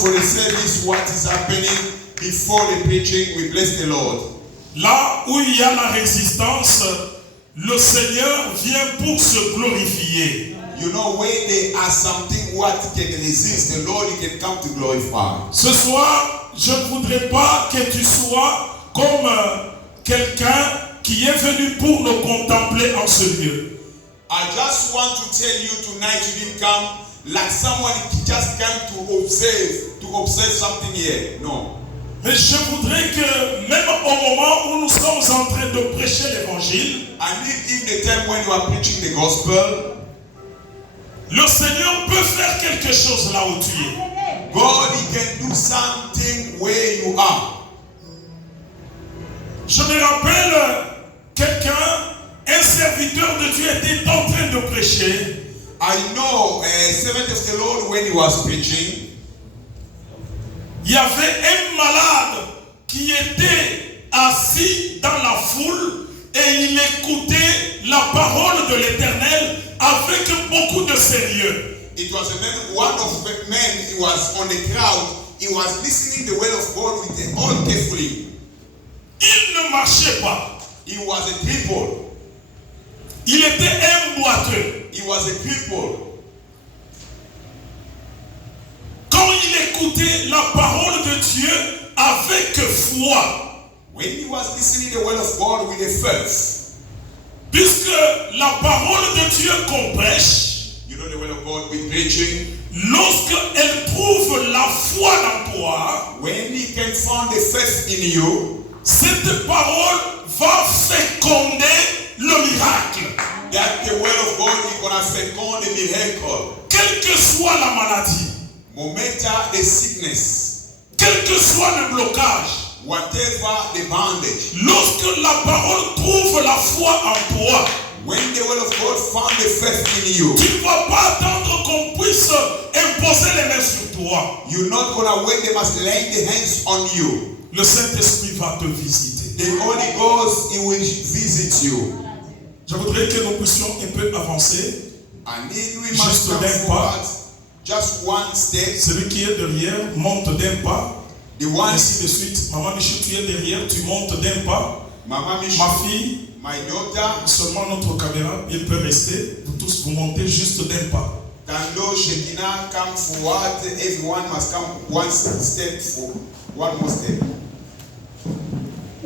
for the service, what is happening before the preaching, we bless the Lord. Là où il y a la résistance, le Seigneur vient pour se glorifier. You know, when there are something what can resist, the Lord he can come to glorify. Ce soir, je ne voudrais pas que tu sois comme quelqu'un qui est venu pour nous contempler en ce lieu. I just want to tell you tonight, you didn't come like someone just came to observe something here. No. Mais je voudrais que même au moment où nous sommes en train de prêcher l'évangile, And if the time when you are preaching the gospel, le Seigneur peut faire quelque chose là où tu es. God he can do something where you are. Je me rappelle quelqu'un, un serviteur de Dieu était en train de prêcher. I know a servant of the Lord when he was preaching. Il y avait un malade qui était assis dans la foule et il écoutait la parole de l'Éternel avec beaucoup de sérieux. It was a man, one of the men, he was on the crowd. He was listening the word of God with all carefully. Il ne marchait pas. He was a cripple. Il était un boiteux. He was a cripple. Quand il écoutait la parole de Dieu avec foi, When he was listening the word of God with a faith, puisque la parole de Dieu qu'on prêche, you know the word of God we preaching. lorsqu'elle trouve la foi dans toi, When he can find the faith in you, cette parole va féconder le miracle. that the word of God is gonna fecund the miracle. Quelle que soit la maladie, No matter the sickness, quel que soit le blocage, whatever the bondage, lorsque la parole trouve la foi en toi, when the word of God found the faith in you, tu ne vas pas attendre qu'on puisse imposer les mains sur toi. you're not gonna wait, they must lay the hands on you. Le Saint-Esprit va te visiter. The Holy Ghost, he will visit you. Je voudrais que nous puissions un peu avancer. And then we Juste must come d'un forward, just one step. Celui qui est derrière monte d'un pas. The one, Ainsi de suite. Maman Michou, tu es derrière, tu montes d'un pas. Mama Michou, Ma fille, my daughter, seulement notre caméra, il peut rester. Vous tous, vous montez juste d'un pas. Kando, Shekina, come forward. Everyone must come one step for one more step.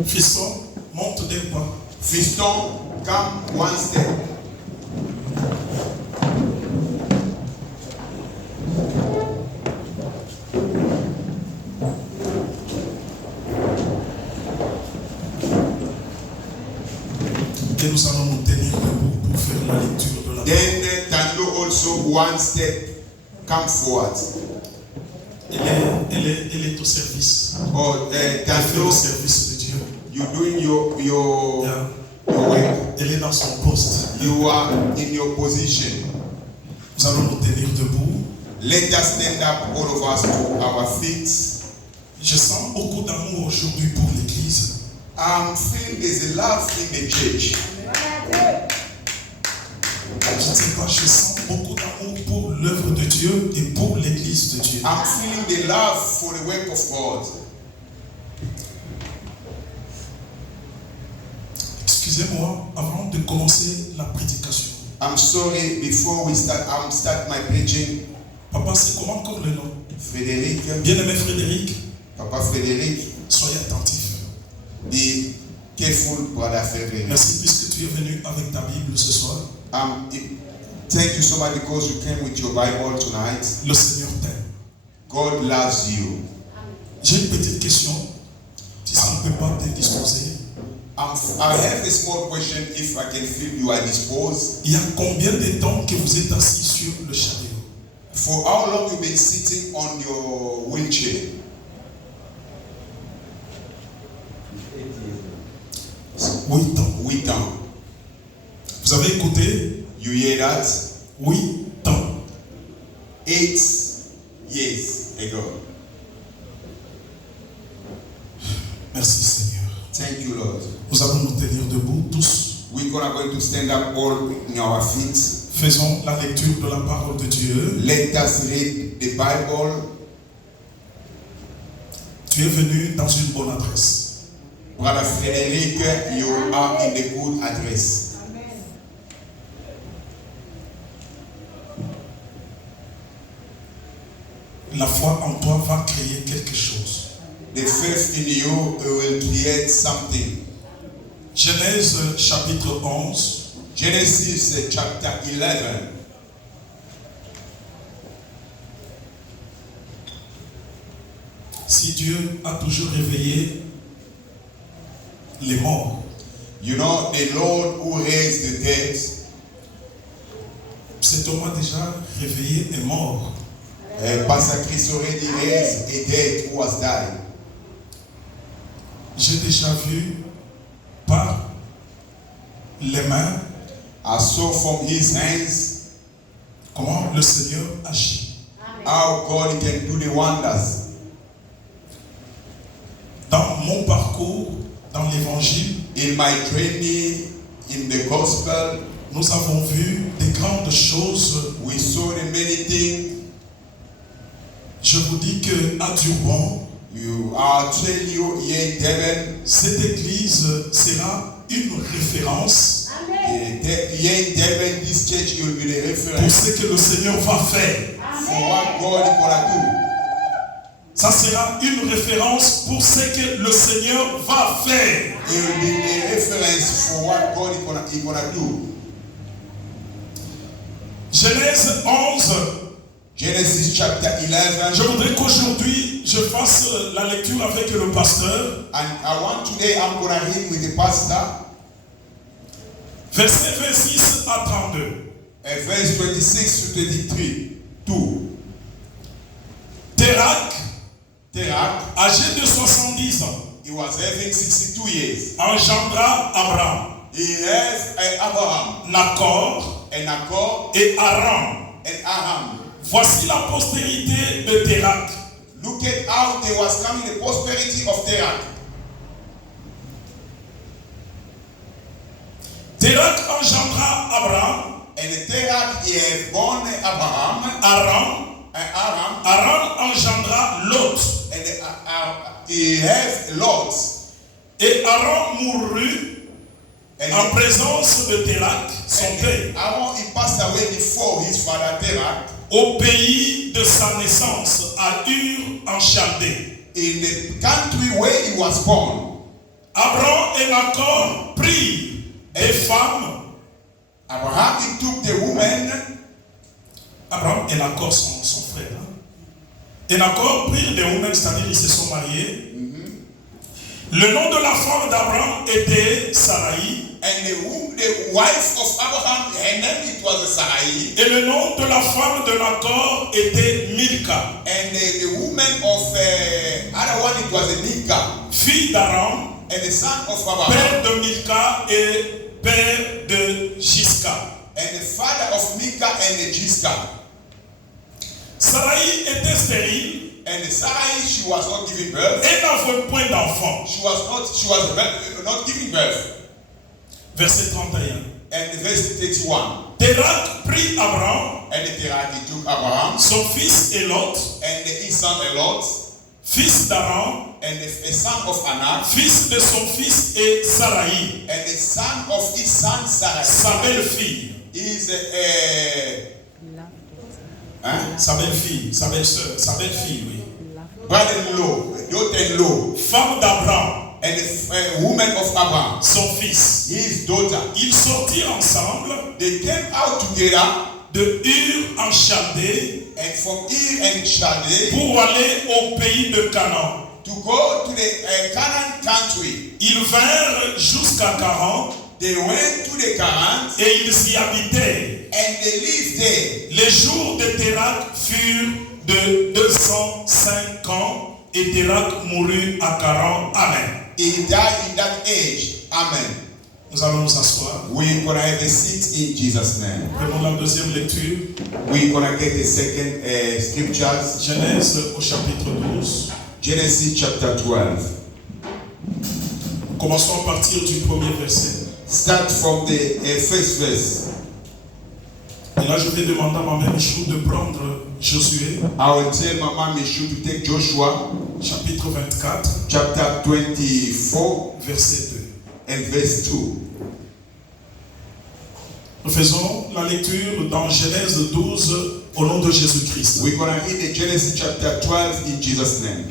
Fiston, monte d'un pas. Fiston, come one step. Et nous allons nous tenir debout pour faire la lecture de la parole. Then Tando also one step, come forward. Elle est au service. Oh, Elle fait Tando, le service de Dieu. you're doing your Yeah. work. Elle est dans son poste. You are in your position. Nous allons nous tenir debout. Let us stand up, all of us, to our feet. Je sens beaucoup d'amour aujourd'hui pour l'Église. I'm feeling there's a love in the church. Je ne sais pas, je sens beaucoup d'amour pour l'œuvre de Dieu et pour l'Église de Dieu. I'm feeling the love for the work of God. Excusez-moi, avant de commencer la prédication. I'm sorry, before we start my preaching, Papa, c'est comment encore le nom? Frédéric, Bien-aimé Frédéric, Papa Frédéric, soyez attentif. be careful, brother Frédéric. Merci puisque tu es venu avec ta Bible ce soir. Thank you so much because you came with your Bible tonight. Le Seigneur t'aime. God loves you. J'ai une petite question. Si ça ne peut pas te disposer. I have a small question if I can feel you are disposed. Il y a combien de temps que vous êtes assis sur le chariot? For how long you been sitting on your wheelchair? 8 ans. 8 ans. Vous avez écouté? You hear that? 8 ans. 8 years ago. Merci Seigneur. Thank you, Lord. Nous allons nous tenir debout tous. We're going to stand up all in our feet. Faisons la lecture de la parole de Dieu. Let us read the Bible. Tu es venu dans une bonne adresse. Brother Frederick, you are in the good address. La foi en toi va créer quelque chose. The faith in you will create something. Genèse chapitre 11. Genesis chapter 11. Si Dieu a toujours réveillé les morts, You know, the Lord who raised the dead, cet homme a déjà réveillé et mort. Pastor Chris already raised a dead who was died. J'ai déjà vu par les mains I saw from his hands comment le Seigneur agit. how God can do the wonders. Dans mon parcours, dans l'évangile, In my journey in the gospel, nous avons vu des grandes choses. we saw the many things. Je vous dis que à Durban, You are telling you here in Devon, cette église sera une référence here in Devon, this church will be the pour reference ce que le Seigneur va faire. for what God is gonna Ça sera une référence pour ce que le Seigneur va faire. do. It will be a reference for what God is gonna do. Genèse 11. Genesis chapter 11. Je voudrais qu'aujourd'hui, je fasse la lecture avec le pasteur. And I want today, I'm gonna read with the pastor, Verset 26 à 32. verse 26 to 33. 2. Térak, Terach, âgé de 70 ans, he was having 62 years. engendra Abraham, He has Abraham, Nacor and Nahor, et Aram. and Aram. Voici la postérité de Térak. Look at how there was coming the prosperity of Terach. Térak engendra Abraham, And Terach, he has born Abraham, Aram. and Aram, Aram engendra Lot. and he has Lot. Et Aram mourut And en présence de Térak, son père, Aaron, he passed away before his father Terach au pays de sa naissance, à Ur en Chaldée. in the country where he was born. Abraham et Nacor prirent des femmes. Abraham, he took the woman. Abraham et Nacor sont son frère. Et Nacor prirent des women, c'est-à-dire ils se sont mariés. Le nom de la femme d'Abraham était Sarai. And the wife of Abraham, her name it was Sarai. Et le nom de la femme de Nacor était Milka, And the woman of other one, it was Milcah. fille d'Aram, And the son of Abraham. père de Milka et père de Gisca. And the father of Milcah and the Giscah. Sarai était stérile And Sarai, she was not giving birth. et n'avait point d'enfant. She was not giving birth. Verset 31. And verse 31. Térak prit Abraham, And the Terach, he took Abraham son fils et Lot, and his son Lot fils d'Aram, and the son of Anak fils de son fils et Sarai, and the son of his son sa Sarah belle-fille, is sa belle-fille, sa belle-sœur, sa belle-fille, oui. brother-in-law, daughter-in-law, Femme d'Abraham, and the woman of Abraham, son fils. his daughter. Ils sortirent ensemble They came out together de Ur en Chaldée and from Ur and Chaldea pour aller au pays de Canaan. to go to the Canaan country. Ils vinrent jusqu'à Caran They went to the Canaan et ils y habitaient. and they lived there. Les jours de Térak furent de 205 ans et Térak mourut à Caran. Amen. He died in that age. Amen. Nous allons nous asseoir. We're gonna have a seat in Jesus' name. Prenons la deuxième lecture. We're gonna get the second scriptures. Genèse au chapitre 12. Genesis chapter 12. Commençons à partir du premier verset. Start from the first verse. Et là, je vais demander à ma mère Michou de prendre Josué, I will tell Mama Michou to take Joshua chapitre 24, chapter 24 verset 2. and verse 2. Nous faisons la lecture dans Genèse 12 au nom de Jésus-Christ. We're going to read the Genesis chapter 12 in Jesus' name.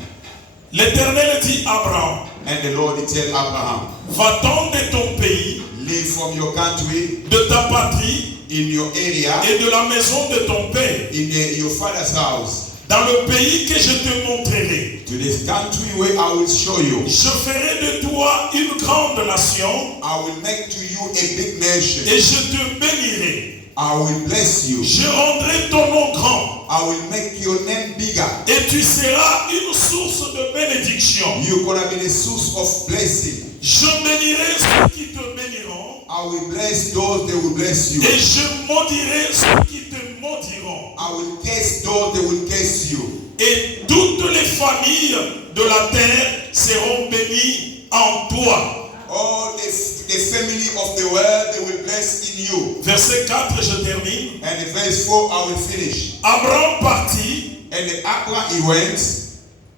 L'Éternel dit à Abraham, And the Lord he tell Abraham, va-t'en de ton pays, leave from your country, de ta patrie in your area, et de la maison de ton père, in your father's house, dans le pays que je te montrerai. to this country where I will show you. Je ferai de toi une grande nation I will make to you a big nation. et je te bénirai. I will bless you. Je rendrai ton nom grand I will make your name bigger. et tu seras une source de bénédiction. You're going to be the source of blessing. Je bénirai ceux qui te béniront I will bless those that will bless you. et je maudirai ceux qui te maudiront. I will curse those that will curse you. Et toutes les familles de la terre seront bénies en toi. All the family of the world, they will bless in you. Verset 4, je termine. And in verse 4, I will finish. Abraham partit And Abraham, he went,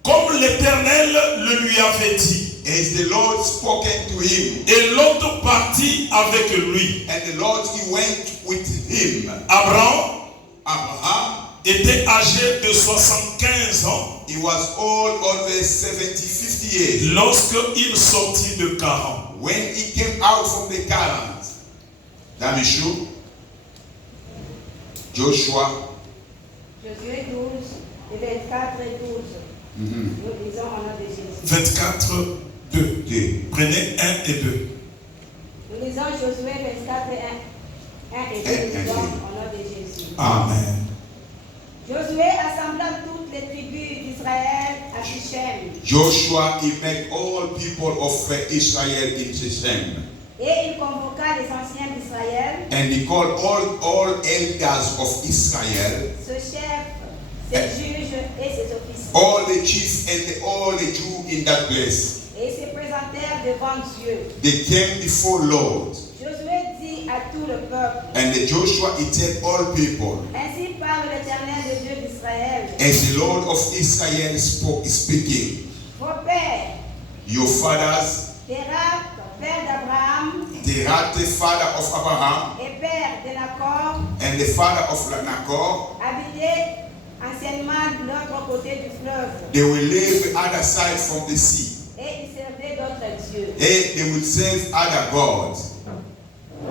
comme l'Éternel le lui avait dit. as the Lord spoken to him. Et l'autre partit avec lui. And the Lord, he went with him. Abraham Abraham, était âgé de 75 ans he was old, almost 50 years. lorsqu'il sortit de Charan. When he came out from the Canaan, Damishu, Joshua, Josué 12, et 24 et 12. Nous lisons au nom de Jésus. 24, 2. 2. Prenez 1 et 2. Nous lisons Josué 24 et 1 et 2. Nous lisons au nom de Jésus. Amen. Josué assembla toutes les tribus d'Israël à Shichem. Joshua, he met all people of Israel in Shechem. Et il convoqua les anciens d'Israël, And he called all elders of Israel, ce chef, ses juges et ses officiers. all the chiefs and all the Jews in that place. Et ils se présentèrent devant Dieu. They came before Lord. Josué dit à tout le peuple, And Joshua, he told all people, ainsi parle l'Éternel, le Dieu d'Israël. as the Lord of Israel speaking, Vos pères, your fathers, Terah, père d'Abraham, Terah, the father of Abraham, et père de Nacor, and the father of Nahor, habitaient anciennement de l'autre côté du fleuve, they will live the other side from the sea. et ils servaient d'autres dieux. And they will serve other gods.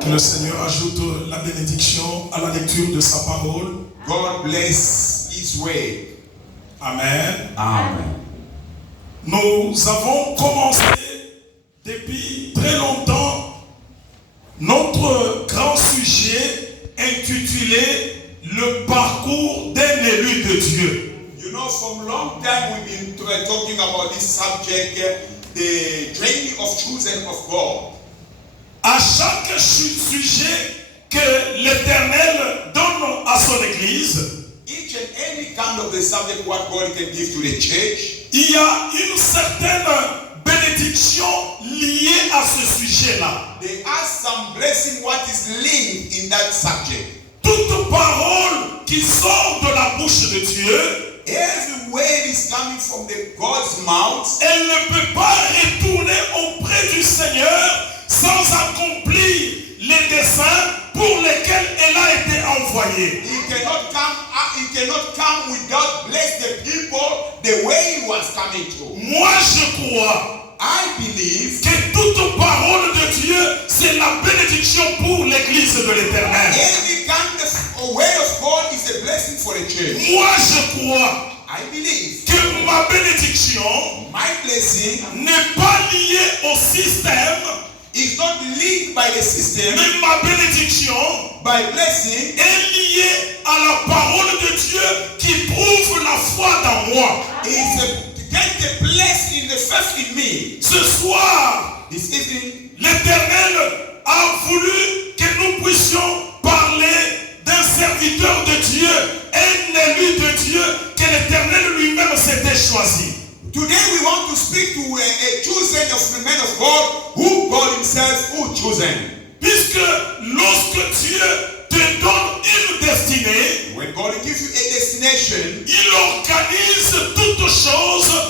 Que le Seigneur ajoute la bénédiction à la lecture de sa parole. God bless his way. Amen. Amen. Nous avons commencé depuis très longtemps notre grand sujet intitulé Le parcours d'un élu de Dieu. You know, from long time we've been talking about this subject, the journey of chosen of God. À chaque sujet que l'Éternel donne à son Église, Each and any kind of the subject what God can give to the church, il y a une certaine bénédiction liée à ce sujet-là. there are some blessing what is linked in that subject. Toute parole qui sort de la bouche de Dieu, Every word is coming from the God's mouth. elle ne peut pas retourner auprès du Seigneur sans accomplir les desseins pour lesquels elle a été envoyée. It cannot come without bless the people the way it was coming to. Moi, je crois I believe que toute parole de Dieu, c'est la bénédiction pour l'Église de l'Éternel. every kind of word of God is a blessing for the church. Moi, je crois I believe que ma bénédiction my blessing n'est pas liée au système, is not linked by the system. mais ma bénédiction My blessing est liée à la parole de Dieu qui prouve la foi dans moi. get the blessing in the faith in me. Ce soir, This evening, l'Éternel a voulu que nous puissions parler d'un serviteur de Dieu, un élu de Dieu que l'Éternel lui-même s'était choisi. today we want to speak to a chosen of the man of God who God himself who chosen. Puisque lorsque Dieu te te donne une destinée, when God gives you a destination, il organise toutes choses